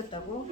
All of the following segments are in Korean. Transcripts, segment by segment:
틀렸다고?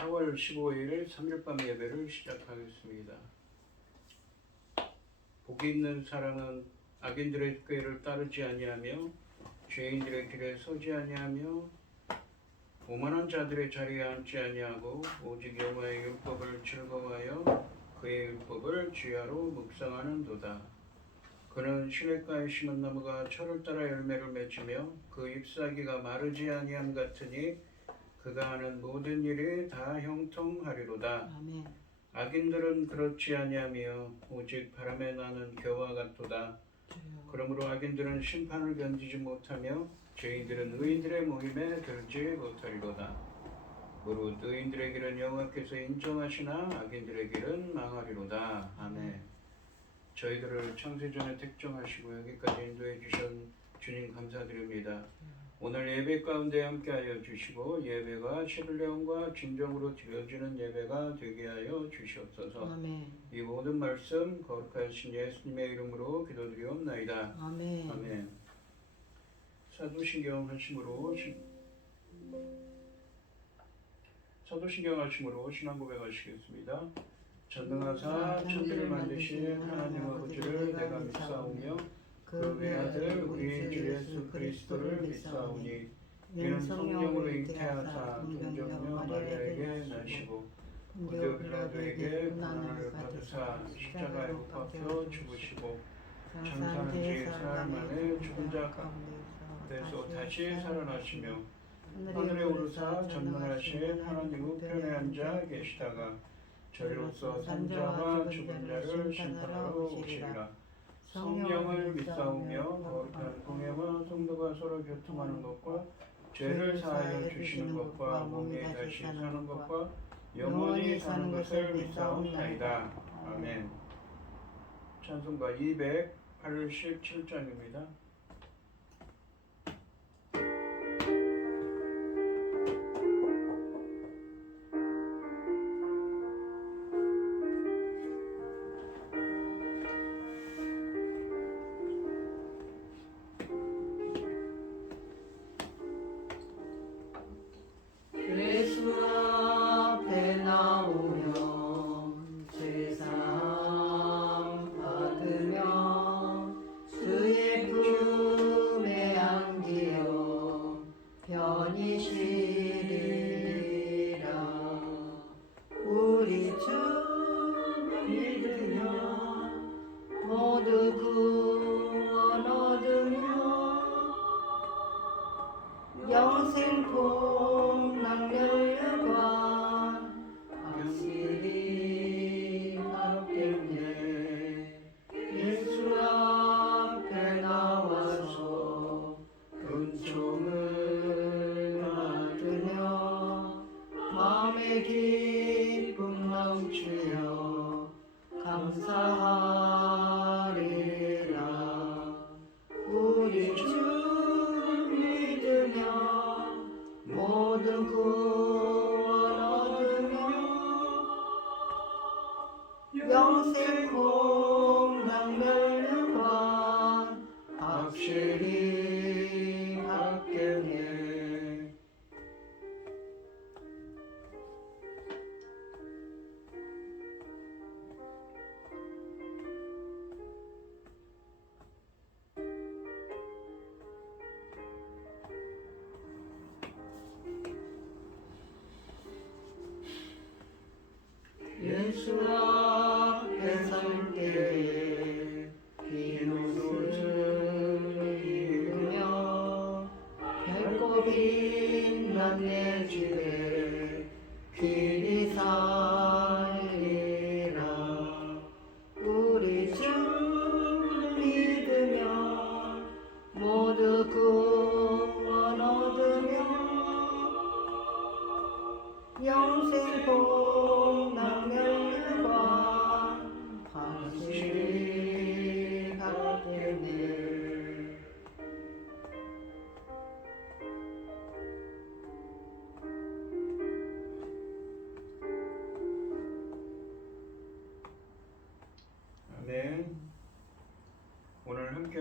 (4월 15일) 3일밤 예배를 시작하겠습니다. 복이 있는 사람은 악인들의 꾀를 따르지 아니하며 죄인들의 길에 서지 아니하며 오만한 자들의 자리에 앉지 아니하고 오직 여호와의 율법을 즐거워하여 그의 율법을 주야로 묵상하는도다. 그는 시냇가에 심은 나무가 철을 따라 열매를 맺으며 그 잎사귀가 마르지 아니함 같으니 그가 하는 모든 일이 다 형통하리로다. 아멘. 악인들은 그렇지 아니하며 오직 바람에 나는 겨와 같도다. 그러므로 악인들은 심판을 견디지 못하며 죄인들은 의인들의 모임에 들지 못하리로다. 무릇 의인들의 길은 여호와께서 인정하시나 악인들의 길은 망하리로다. 아멘. 저희들을 창세전에 택정하시고 여기까지 인도해 주신 주님 감사드립니다. 오늘 예배 가운데 함께하여 주시고 예배가 신뢰함과 진정으로 드려지는 예배가 되게 하여 주시옵소서. 아멘. 이 모든 말씀 거룩하신 예수님의 이름으로 기도드리옵나이다. 아멘. 아멘. 사도신경 하심으로 신앙 고백하시겠습니다. 전능하사 천지를 만드신 하나님 아버지를 내가 믿사오며 그 외아들 우리 주 예수 그리스도를 믿사오니 이는 성령으로 잉태하사 동정녀 마리아에게 나시고 본디오 빌라도에게 고난을 받으사 십자가에 못 박혀 죽으시고 장사한 지 사흘 만에 죽은 자 가운데서 다시 살아나시며 하늘에 오르사 전능하신 하나님 우편에 앉아 계시다가 저희로서 산자와 죽은 자를 심판하러 오시리라. 성령을 믿사오며 거룩한 공예와 성도가 서로 교통하는 것과 죄를 사하여 주시는 것과 몸이 다시 사는 것과 영원히 사는 것을 믿사옵나이다. 아멘. 찬송가 287장입니다. 예수 앞에 설 때에 빈 옷을 입으며 밝고 빛난 내 집에 길이 살리라. 우리 주 믿으며 모두 구원 얻으며 영생 복나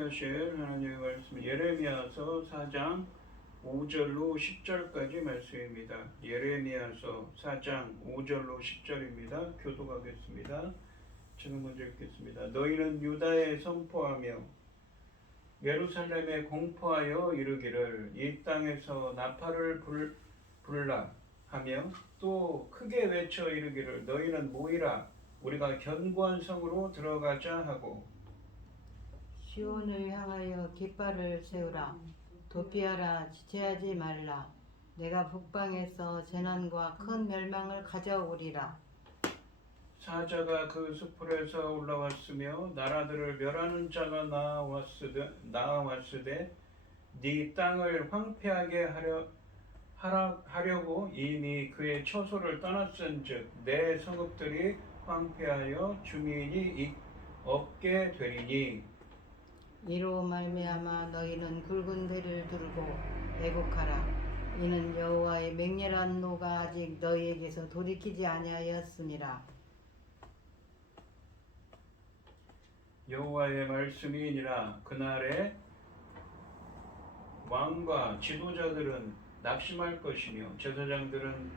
하실 하나님의 말씀 예레미야서 4장 5절로 10절까지 말씀입니다. 예레미야서 4장 5절로 10절입니다. 교독하겠습니다. 제가 먼저 읽겠습니다. 너희는 유다에 선포하며 예루살렘에 공포하여 이르기를 이 땅에서 나팔을 불라 하며 또 크게 외쳐 이르기를 너희는 모이라 우리가 견고한 성으로 들어가자 하고 시온을 향하여 깃발을 세우라. 도피하라. 지체하지 말라. 내가 북방에서 재난과 큰 멸망을 가져오리라. 사자가 그 숲풀에서 올라왔으며 나라들을 멸하는 자가 나아왔으되 네 땅을 황폐하게 하려고 이미 그의 처소를 떠났은즉 내 성읍들이 황폐하여 주민이 없게 되리니 이로 말미암아 너희는 굵은 배를 들고 애국하라. 이는 여호와의 맹렬한 노가 아직 너희에게서 돌이키지 아니하였음이라. 여호와의 말씀이니라. 그날에 왕과 지도자들은 낙심할 것이며 제사장들은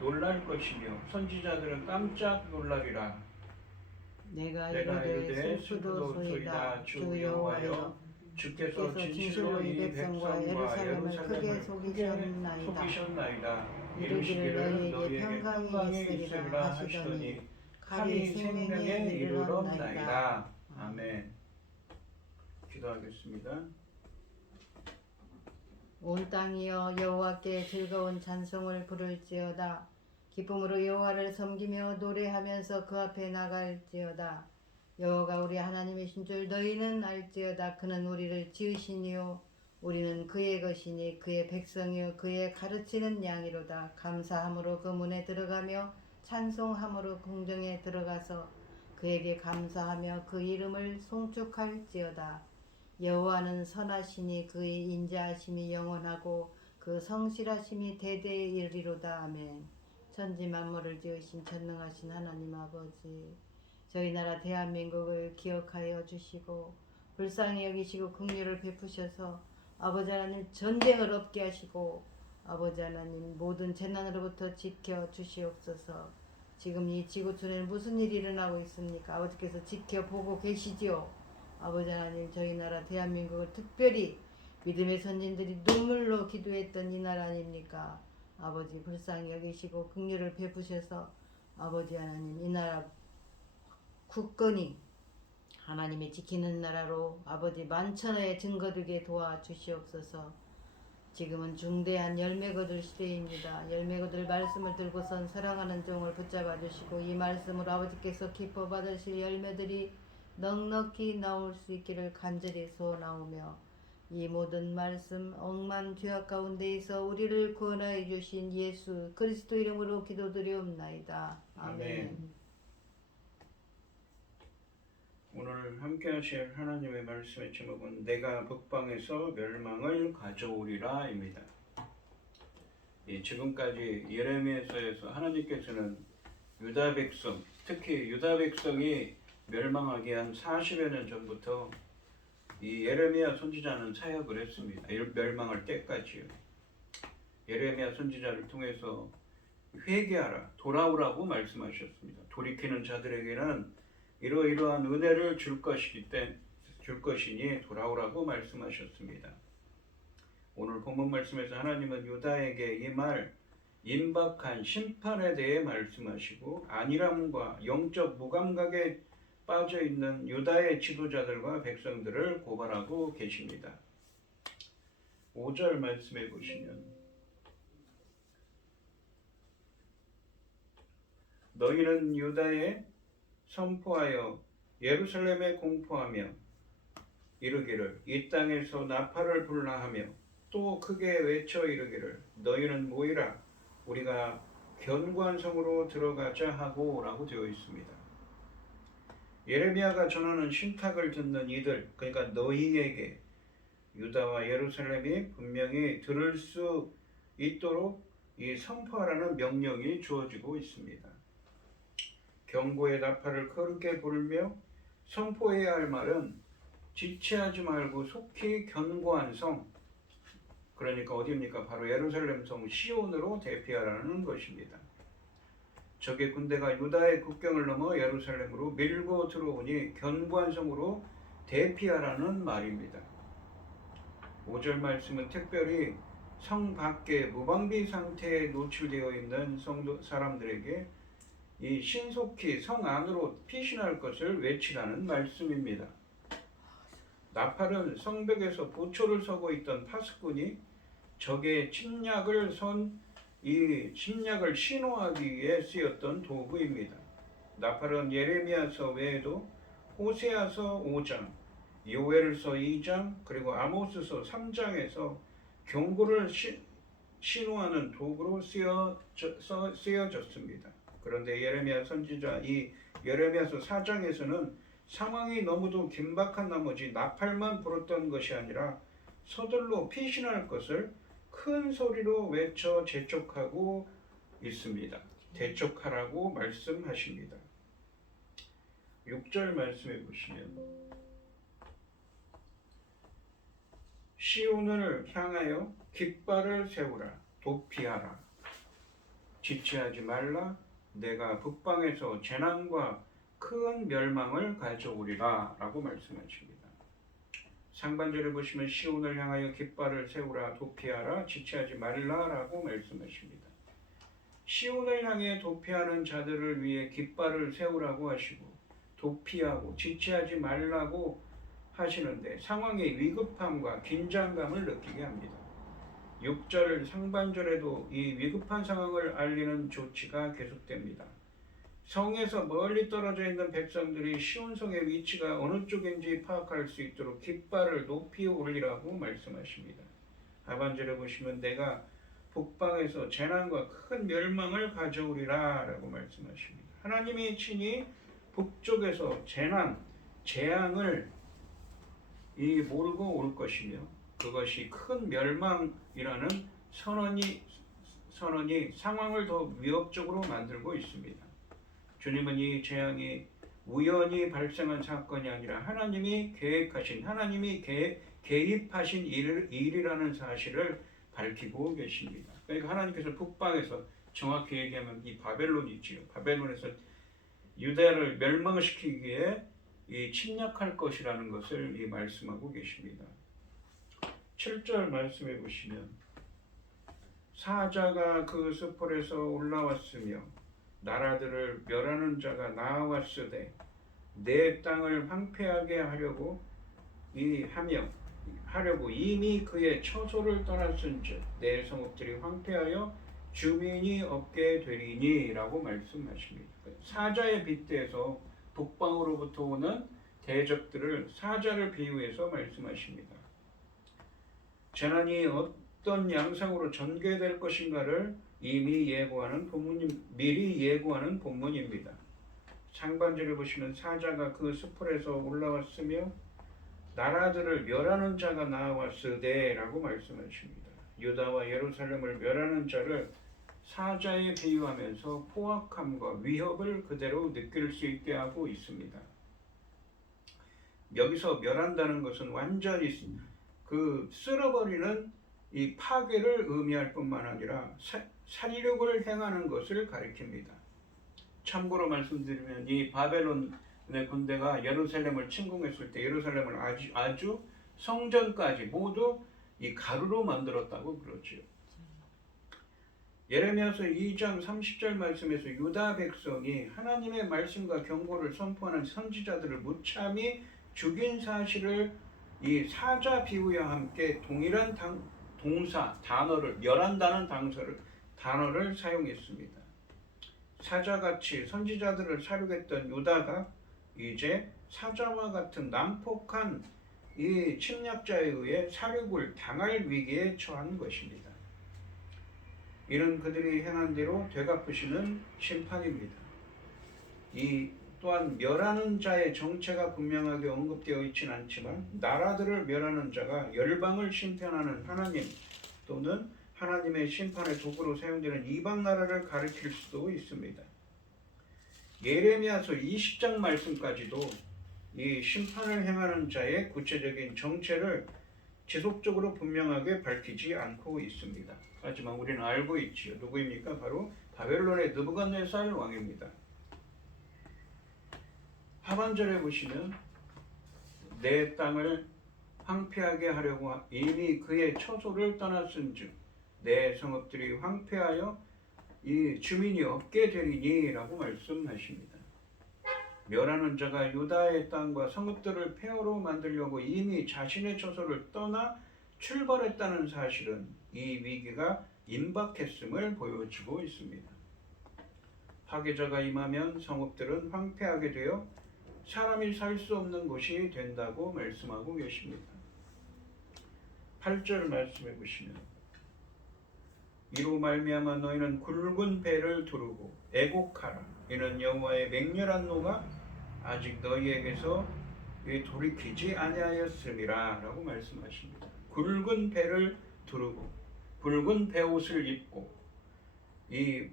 놀랄 것이며 선지자들은 깜짝 놀라리라. 내가 이르되 이르되 슬프도소이다. 주 여호와여 주께서 진실로 이 백성과 예루살렘을 크게 속이셨나이다. 이르기를 이르시기를 너희에게 평강이 있으리라 하시더니 칼이 생명에 이르렀나이다. 아멘. 기도하겠습니다. 온 땅이여 여호와께 즐거운 찬송을 부를지어다. 기쁨으로 여호와를 섬기며 노래하면서 그 앞에 나갈지어다. 여호와가 우리 하나님이신 줄 너희는 알지어다. 그는 우리를 지으시니요 우리는 그의 것이니 그의 백성이요 그의 가르치는 양이로다. 감사함으로 그 문에 들어가며 찬송함으로 궁정에 들어가서 그에게 감사하며 그 이름을 송축할지어다. 여호와는 선하시니 그의 인자하심이 영원하고 그 성실하심이 대대에 이르리로다. 아멘. 천지 만물을 지으신 전능하신 하나님 아버지, 저희 나라 대한민국을 기억하여 주시고 불쌍히 여기시고 긍휼을 베푸셔서 아버지 하나님 전쟁을 없게 하시고 아버지 하나님 모든 재난으로부터 지켜 주시옵소서. 지금 이 지구촌에 무슨 일이 일어나고 있습니까? 아버지께서 지켜보고 계시지요. 아버지 하나님 저희 나라 대한민국을 특별히 믿음의 선진들이 눈물로 기도했던 이 나라 아닙니까? 아버지 불쌍히 여기시고 긍휼을 베푸셔서 아버지 하나님 이 나라 굳건히 하나님이 지키는 나라로 아버지 만천하에 증거되게 도와주시옵소서. 지금은 중대한 열매 거둘 시대입니다. 열매 거둘 말씀을 들고선 사랑하는 종을 붙잡아 주시고 이 말씀으로 아버지께서 기뻐 받으실 열매들이 넉넉히 나올 수 있기를 간절히 소원하오며 이 모든 말씀 억만 죄악 가운데에서 우리를 구원하여 주신 예수 그리스도 이름으로 기도드리옵나이다. 아멘. 오늘 함께 하실 하나님의 말씀의 제목은 내가 북방에서 멸망을 가져오리라 입니다. 지금까지 예레미야서에서 하나님께서는 유다 백성, 특히 유다 백성이 멸망하기 한 40여 년 전부터 이 예레미야 선지자는 사역을 했습니다. 멸망할 때까지요. 예레미야 선지자를 통해서 회개하라, 돌아오라고 말씀하셨습니다. 돌이키는 자들에게는 이러이러한 은혜를 줄 것이니 돌아오라고 말씀하셨습니다. 오늘 본문 말씀에서 하나님은 유다에게 이 말 임박한 심판에 대해 말씀하시고 안일함과 영적 무감각에 빠져 있는 유다의 지도자들과 백성들을 고발하고 계십니다. 5절 말씀해 보시면 너희는 유다에 선포하여 예루살렘에 공포하며 이르기를 이 땅에서 나팔을 불라 하며 또 크게 외쳐 이르기를 너희는 모이라 우리가 견고한 성으로 들어가자 하고 라고 되어 있습니다. 예레미야가 전하는 신탁을 듣는 이들, 그러니까 너희에게 유다와 예루살렘이 분명히 들을 수 있도록 이 선포하라는 명령이 주어지고 있습니다. 경고의 나팔을 크게 부르며 선포해야 할 말은 지체하지 말고 속히 견고한 성, 그러니까 어디입니까? 바로 예루살렘 성 시온으로 대피하라는 것입니다. 적의 군대가 유다의 국경을 넘어 예루살렘으로 밀고 들어오니 견고한 성으로 대피하라는 말입니다. 5절 말씀은 특별히 성 밖에 무방비 상태에 노출되어 있는 성도 사람들에게 이 신속히 성 안으로 피신할 것을 외치라는 말씀입니다. 나팔은 성벽에서 보초를 서고 있던 파수꾼이 적의 침략을 신호하기 위해 쓰였던 도구입니다. 나팔은 예레미야서 외에도 호세아서 5장, 요엘서 2장, 그리고 아모스서 3장에서 경고를 신호하는 도구로 쓰여졌습니다. 그런데 예레미야 선지자 이 예레미야서 4장에서는 상황이 너무도 긴박한 나머지 나팔만 불었던 것이 아니라 서둘러 피신할 것을 큰 소리로 외쳐 재촉하고 있습니다. 대촉하라고 말씀하십니다. 6절 말씀해 보시면 시온을 향하여 깃발을 세우라, 도피하라, 지체하지 말라, 내가 북방에서 재난과 큰 멸망을 가져오리라 라고 말씀하십니다. 상반절에 보시면 시온을 향하여 깃발을 세우라, 도피하라, 지체하지 말라 라고 말씀하십니다. 시온을 향해 도피하는 자들을 위해 깃발을 세우라고 하시고 도피하고 지체하지 말라고 하시는데 상황의 위급함과 긴장감을 느끼게 합니다. 6절 상반절에도 이 위급한 상황을 알리는 조치가 계속됩니다. 성에서 멀리 떨어져 있는 백성들이 시온성의 위치가 어느 쪽인지 파악할 수 있도록 깃발을 높이 올리라고 말씀하십니다. 하반절에 보시면 내가 북방에서 재난과 큰 멸망을 가져오리라 라고 말씀하십니다. 하나님이 친히 북쪽에서 재앙을 몰고 올 것이며 그것이 큰 멸망이라는 선언이 상황을 더 위협적으로 만들고 있습니다. 주님은 이 재앙이 우연히 발생한 사건이 아니라 하나님이 계획하신, 하나님이 개입하신 일이라는 사실을 밝히고 계십니다. 그러니까 하나님께서 북방에서 정확히 얘기하면 이 바벨론이지요. 바벨론에서 유다를 멸망시키기 위해 침략할 것이라는 것을 말씀하고 계십니다. 7절 말씀해 보시면 사자가 그 습불에서 올라왔으며 나라들을 멸하는 자가 나왔으되 내 땅을 황폐하게 하려고 이미 그의 처소를 떠났은즉 내 성읍들이 황폐하여 주민이 없게 되리니 라고 말씀하십니다. 사자에 빗대서 북방으로부터 오는 대적들을 사자를 비유해서 말씀하십니다. 재난이 어떤 양상으로 전개될 것인가를 미리 예고하는 본문입니다. 상반절에 보시면 사자가 그 숲풀에서 올라왔으며 나라들을 멸하는 자가 나왔으되 라고 말씀하십니다. 유다와 예루살렘을 멸하는 자를 사자에 비유하면서 포악함과 위협을 그대로 느낄 수 있게 하고 있습니다. 여기서 멸한다는 것은 완전히 쓸어버리는 이 파괴를 의미할 뿐만 아니라 살육을 행하는 것을 가리킵니다. 참고로 말씀드리면 이 바벨론의 군대가 예루살렘을 침공했을 때 예루살렘을 아주 성전까지 모두 이 가루로 만들었다고 그러죠. 예레미야서 2장 30절 말씀에서 유다 백성이 하나님의 말씀과 경고를 선포하는 선지자들을 무참히 죽인 사실을 이 사자 비유와 함께 동일한 단어를 멸한다는 단어를 사용했습니다. 사자같이 선지자들을 살육했던 유다가 이제 사자와 같은 난폭한 이 침략자에 의해 살육을 당할 위기에 처한 것입니다. 이는 그들이 행한 대로 되갚으시는 심판입니다. 또한 멸하는 자의 정체가 분명하게 언급되어 있지는 않지만 나라들을 멸하는 자가 열방을 심판하는 하나님 또는 하나님의 심판의 도구로 사용되는 이방 나라를 가리킬 수도 있습니다. 예레미야서 20장 말씀까지도 이 심판을 행하는 자의 구체적인 정체를 지속적으로 분명하게 밝히지 않고 있습니다. 하지만 우리는 알고 있지요. 누구입니까? 바로 바벨론의 느부갓네살 왕입니다. 하반절에 보시면 내 땅을 황폐하게 하려고 이미 그의 처소를 떠났은즉 내 성읍들이 황폐하여 이 주민이 없게 되리니 라고 말씀하십니다. 멸하는 자가 유다의 땅과 성읍들을 폐허로 만들려고 이미 자신의 처소를 떠나 출발했다는 사실은 이 위기가 임박했음을 보여주고 있습니다. 파괴자가 임하면 성읍들은 황폐하게 되어 사람이 살 수 없는 곳이 된다고 말씀하고 계십니다. 8절 말씀해 보시면 이로 말미암아 너희는 굵은 배를 두르고 애곡하라. 이는 여호와의 맹렬한 노가 아직 너희에게서 돌이키지 아니하였음이라 라고 말씀하십니다. 굵은 배를 두르고 굵은 배옷을 입고 이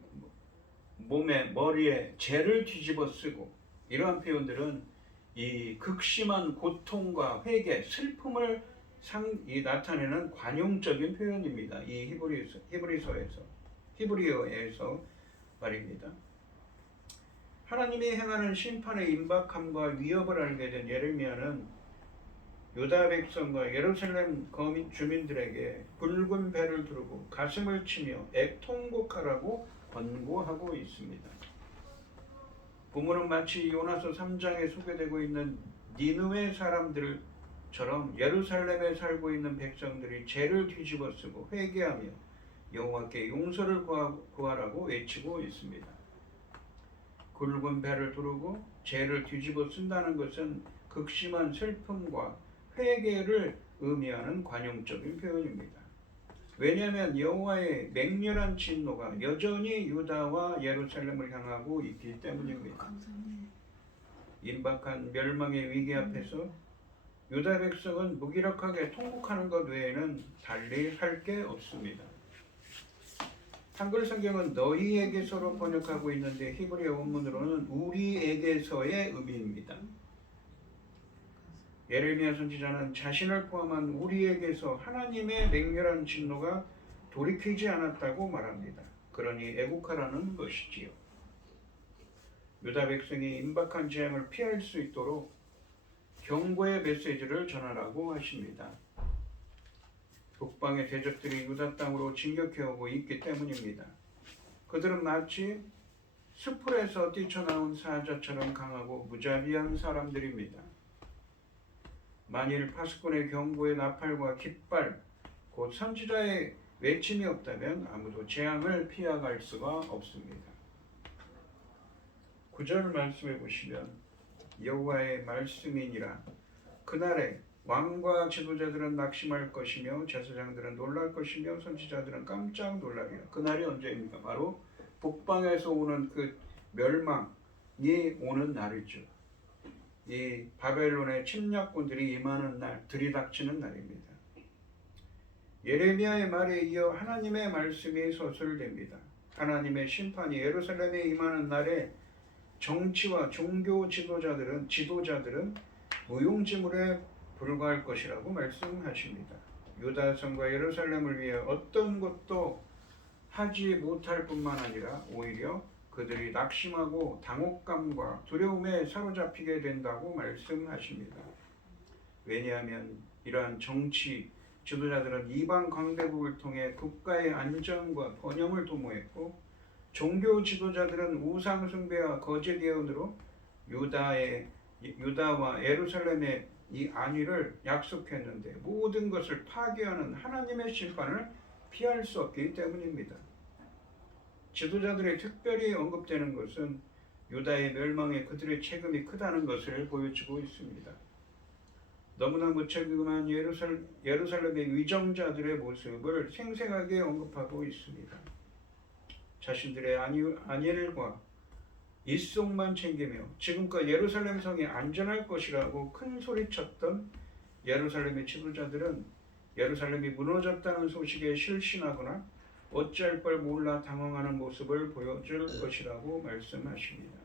몸에 머리에 재를 뒤집어 쓰고 이러한 표현들은 이 극심한 고통과 회개, 슬픔을 나타내는 관용적인 표현입니다. 이 히브리어에서 말입니다. 하나님이 행하는 심판의 임박함과 위협을 알게 된 예레미야는 유다 백성과 예루살렘 거민 주민들에게 굵은 배를 두르고 가슴을 치며 통곡하라고 권고하고 있습니다. 부모는 마치 요나서 3장에 소개되고 있는 니느웨 사람들처럼 예루살렘에 살고 있는 백성들이 죄를 뒤집어 쓰고 회개하며 여호와께 용서를 구하라고 외치고 있습니다. 굵은 배를 두르고 죄를 뒤집어 쓴다는 것은 극심한 슬픔과 회개를 의미하는 관용적인 표현입니다. 왜냐하면 여호와의 맹렬한 진노가 여전히 유다와 예루살렘을 향하고 있기 때문입니다. 임박한 멸망의 위기 앞에서 유다 백성은 무기력하게 통곡하는 것 외에는 달리 할 게 없습니다. 한글 성경은 너희에게서로 번역하고 있는데 히브리어 원문으로는 우리에게서의 의미입니다. 예레미야 선지자는 자신을 포함한 우리에게서 하나님의 맹렬한 진노가 돌이키지 않았다고 말합니다. 그러니 애국하라는 것이지요. 유다 백성이 임박한 재앙을 피할 수 있도록 경고의 메시지를 전하라고 하십니다. 북방의 대적들이 유다 땅으로 진격해오고 있기 때문입니다. 그들은 마치 숲풀에서 뛰쳐나온 사자처럼 강하고 무자비한 사람들입니다. 만일 파수꾼의 경고의 나팔과 깃발, 곧 선지자의 외침이 없다면 아무도 재앙을 피해갈 수가 없습니다. 9절 말씀해 보시면 여호와의 말씀이니라. 그날에 왕과 지도자들은 낙심할 것이며 제사장들은 놀랄 것이며 선지자들은 깜짝 놀라리라. 그날이 언제입니까? 바로 북방에서 오는 그 멸망이 오는 날이죠. 이 바벨론의 침략군들이 임하는 날, 들이닥치는 날입니다. 예레미야의 말에 이어 하나님의 말씀이 서술됩니다. 하나님의 심판이 예루살렘에 임하는 날에 정치와 종교 지도자들은 무용지물에 불과할 것이라고 말씀하십니다. 유다 성과 예루살렘을 위해 어떤 것도 하지 못할 뿐만 아니라 오히려 그들이 낙심하고 당혹감과 두려움에 사로잡히게 된다고 말씀하십니다. 왜냐하면 이러한 정치 지도자들은 이방 강대국을 통해 국가의 안정과 번영을 도모했고 종교 지도자들은 우상 숭배와 거짓 예언으로 유다와 예루살렘의 이 안위를 약속했는데 모든 것을 파괴하는 하나님의 심판을 피할 수 없기 때문입니다. 지도자들이 특별히 언급되는 것은 유다의 멸망에 그들의 책임이 크다는 것을 보여주고 있습니다. 너무나 무책임한 예루살렘의 위정자들의 모습을 생생하게 언급하고 있습니다. 자신들의 안일과 입속만 챙기며 지금껏 예루살렘 성이 안전할 것이라고 큰 소리쳤던 예루살렘의 지도자들은 예루살렘이 무너졌다는 소식에 실신하거나 어찌할 걸 몰라 당황하는 모습을 보여줄 것이라고 말씀하십니다.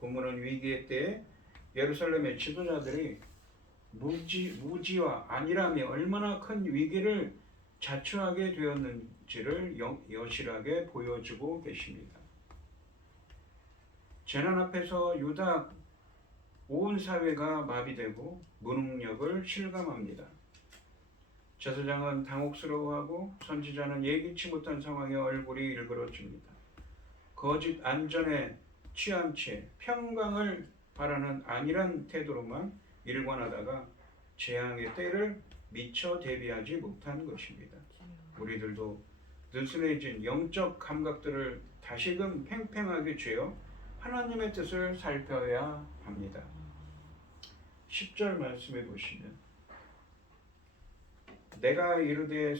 본문은 위기의 때에 예루살렘의 지도자들이 무지와 안일함이 얼마나 큰 위기를 자초하게 되었는지를 여실하게 보여주고 계십니다. 재난 앞에서 유다 온 사회가 마비되고 무능력을 실감합니다. 제사장은 당혹스러워하고 선지자는 예기치 못한 상황에 얼굴이 일그러집니다. 거짓 안전에 취한 채 평강을 바라는 안일한 태도로만 일관하다가 재앙의 때를 미처 대비하지 못한 것입니다. 우리들도 느슨해진 영적 감각들을 다시금 팽팽하게 쥐어 하나님의 뜻을 살펴야 합니다. 10절 말씀해 보시면 내가 이르되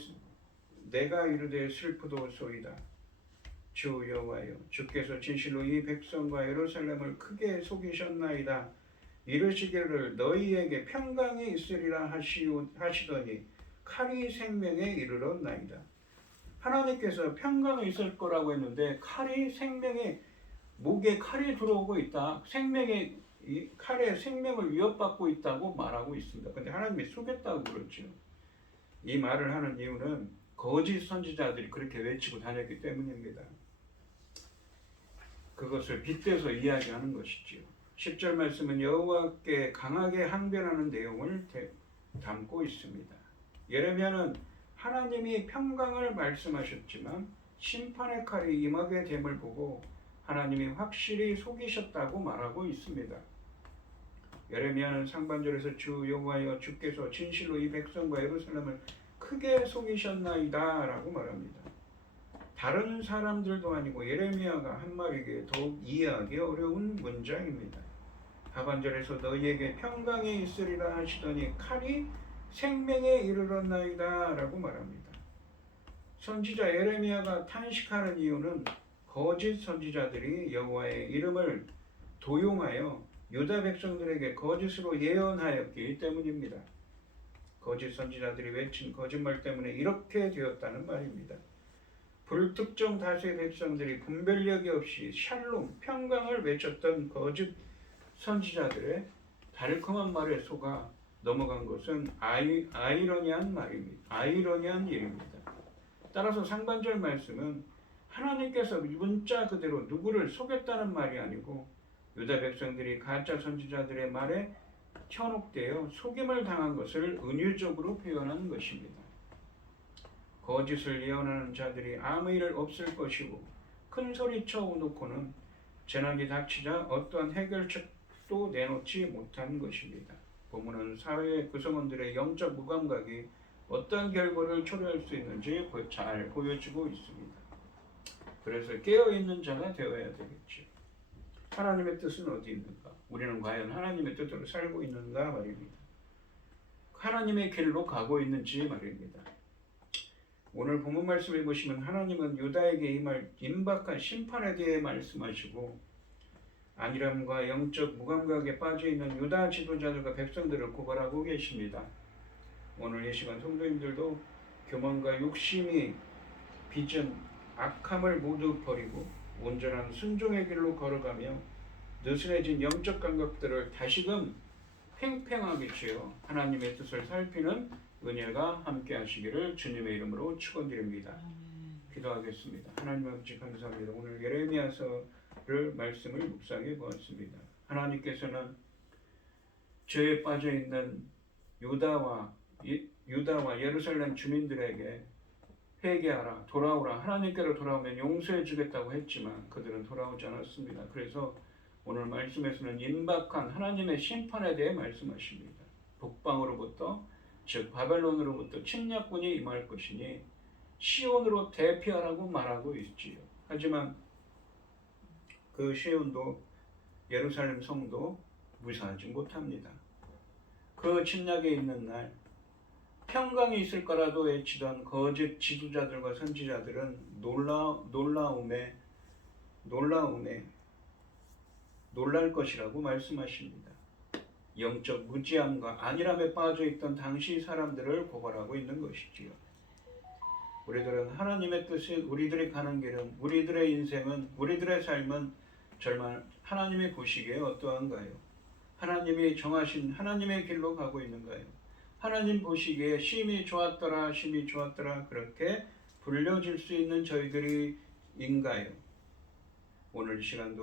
슬프도소이다. 주 여호와여, 주께서 진실로 이 백성과 예루살렘을 크게 속이셨나이다. 이르시기를 너희에게 평강이 있으리라 하시더니 칼이 생명에 이르렀나이다. 하나님께서 평강이 있을 거라고 했는데 칼이 생명에 목에 칼이 들어오고 있다. 칼에 생명을 위협받고 있다고 말하고 있습니다. 근데 하나님이 속였다고 그러죠. 이 말을 하는 이유는 거짓 선지자들이 그렇게 외치고 다녔기 때문입니다. 그것을 빗대서 이야기하는 것이지요. 10절 말씀은 여호와께 강하게 항변하는 내용을 담고 있습니다. 예레미야는 하나님이 평강을 말씀하셨지만 심판의 칼이 임하게 됨을 보고 하나님이 확실히 속이셨다고 말하고 있습니다. 예레미야는 상반절에서 주 여호와여, 주께서 진실로 이 백성과 예루살렘을 크게 속이셨나이다 라고 말합니다. 다른 사람들도 아니고 예레미야가 한 말이기에 더욱 이해하기 어려운 문장입니다. 하반절에서 너희에게 평강이 있으리라 하시더니 칼이 생명에 이르렀나이다 라고 말합니다. 선지자 예레미야가 탄식하는 이유는 거짓 선지자들이 여호와의 이름을 도용하여 유다 백성들에게 거짓으로 예언하였기 때문입니다. 거짓 선지자들이 외친 거짓말 때문에 이렇게 되었다는 말입니다. 불특정 다수의 백성들이 분별력이 없이 샬롬, 평강을 외쳤던 거짓 선지자들의 달콤한 말에 속아 넘어간 것은 아이러니한 일입니다. 따라서 상반절 말씀은 하나님께서 문자 그대로 누구를 속였다는 말이 아니고 유다 백성들이 가짜 선지자들의 말에 현혹되어 속임을 당한 것을 은유적으로 표현하는 것입니다. 거짓을 예언하는 자들이 아무 일 없을 것이고 큰 소리쳐 놓고는 재난이 닥치자 어떠한 해결책도 내놓지 못한 것입니다. 본문은 사회의 구성원들의 영적 무감각이 어떤 결과를 초래할 수 있는지 잘 보여주고 있습니다. 그래서 깨어있는 자가 되어야 되겠죠. 하나님의 뜻은 어디 있는가? 우리는 과연 하나님의 뜻대로 살고 있는가 말입니다. 하나님의 길로 가고 있는지 말입니다. 오늘 본문 말씀을 보시면 하나님은 유다에게 임할 임박한 심판에 대해 말씀하시고 안일함과 영적 무감각에 빠져있는 유다 지도자들과 백성들을 고발하고 계십니다. 오늘 이 시간 성도님들도 교만과 욕심이 빚은 악함을 모두 버리고 온전한 순종의 길로 걸어가며 느슨해진 영적 감각들을 다시금 팽팽하게 쥐어 하나님의 뜻을 살피는 은혜가 함께 하시기를 주님의 이름으로 축원드립니다. 기도하겠습니다. 하나님 아버지 감사합니다. 오늘 예레미야서를 말씀을 묵상해 보았습니다. 하나님께서는 죄에 빠져 있는 유다와 예루살렘 주민들에게 회개하라, 돌아오라, 하나님께로 돌아오면 용서해 주겠다고 했지만 그들은 돌아오지 않았습니다. 그래서 오늘 말씀에서는 임박한 하나님의 심판에 대해 말씀하십니다. 북방으로부터 즉 바벨론으로부터 침략군이 임할 것이니 시온으로 대피하라고 말하고 있지요. 하지만 그 시온도 예루살렘 성도 무사하지 못합니다. 그 침략에 있는 날 평강이 있을 거라도 외치던 거짓 지도자들과 선지자들은 놀랄 것이라고 말씀하십니다. 영적 무지함과 안일함에 빠져있던 당시 사람들을 고발하고 있는 것이지요. 우리들은 하나님의 뜻이 우리들이 가는 길은, 우리들의 인생은, 우리들의 삶은 정말 하나님이 보시기에 어떠한가요? 하나님이 정하신 하나님의 길로 가고 있는가요? 하나님 보시기에 심히 좋았더라, 심히 좋았더라 그렇게 불려질 수 있는 저희들이 인가요? 오늘 이 시간도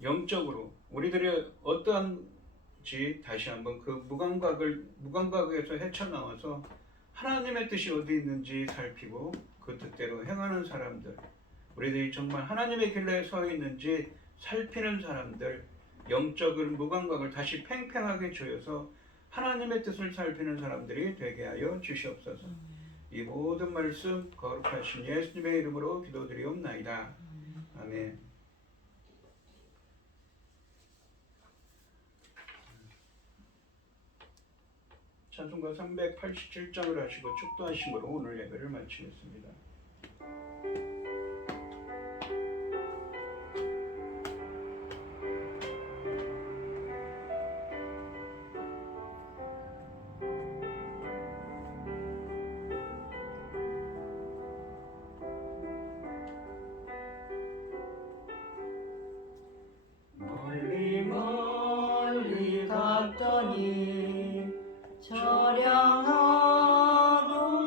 영적으로 우리들이 어떠한지 다시 한번 그 무감각에서 헤쳐나와서 하나님의 뜻이 어디 있는지 살피고 그 뜻대로 행하는 사람들, 우리들이 정말 하나님의 길에 서 있는지 살피는 사람들, 영적인 무감각을 다시 팽팽하게 조여서 하나님의 뜻을 살피는 사람들이 되게 하여 주시옵소서. 이 모든 말씀 거룩하신 예수님의 이름으로 기도드리옵나이다. 아멘. 찬송가 387장을 하시고 축도하심으로 오늘 예배를 마치겠습니다. 멀리 멀리 갔더니 처량하고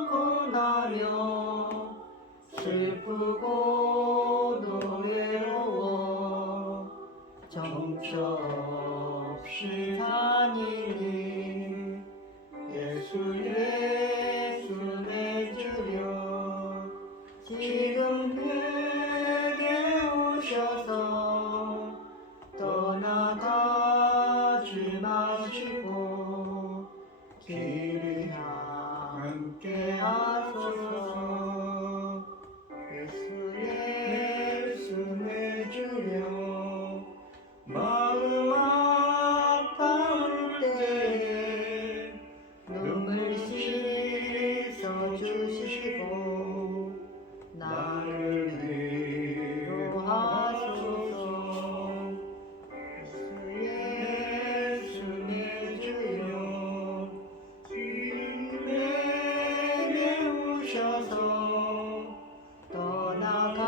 고나며 슬프고도 외로워 정처없이 다니니 예수 맺으려 지금 내게 오셔서 떠나가지 마시고 길이 함께 하소서. 예수 맺으려 마음 아파올 때에 눈물 씻어 주시고 나를 위로하소서. 예수 맺으려 내게 오셔서 떠나가지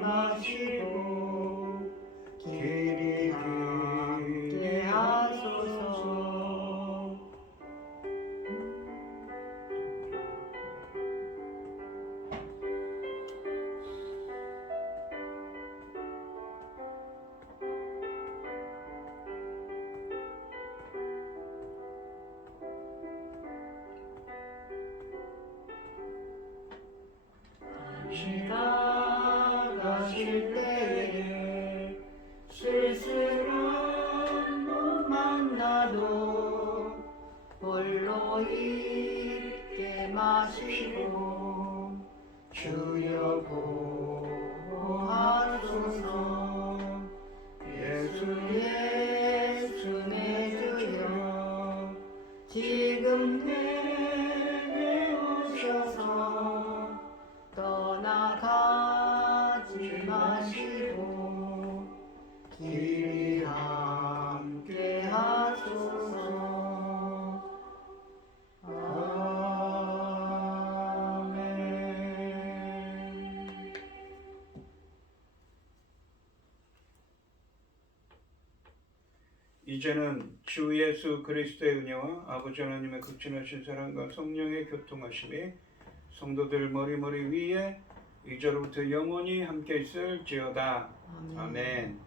마시고 길이 함께 하소서. 지나가실 때에 쓸쓸한 못 만나도 홀로 있게 마시고 주여 보호하소서. 예수 맺으려 지금 내게 오셔서 떠나가지 마시고 길이 함께 하소서. 아멘. 이제는 주 예수 그리스도의 은혜와 아버지 하나님의 극진하신 사랑과 성령의 교통하심이 성도들 머리 위에 이제로부터 영원히 함께 있을지어다. 아멘.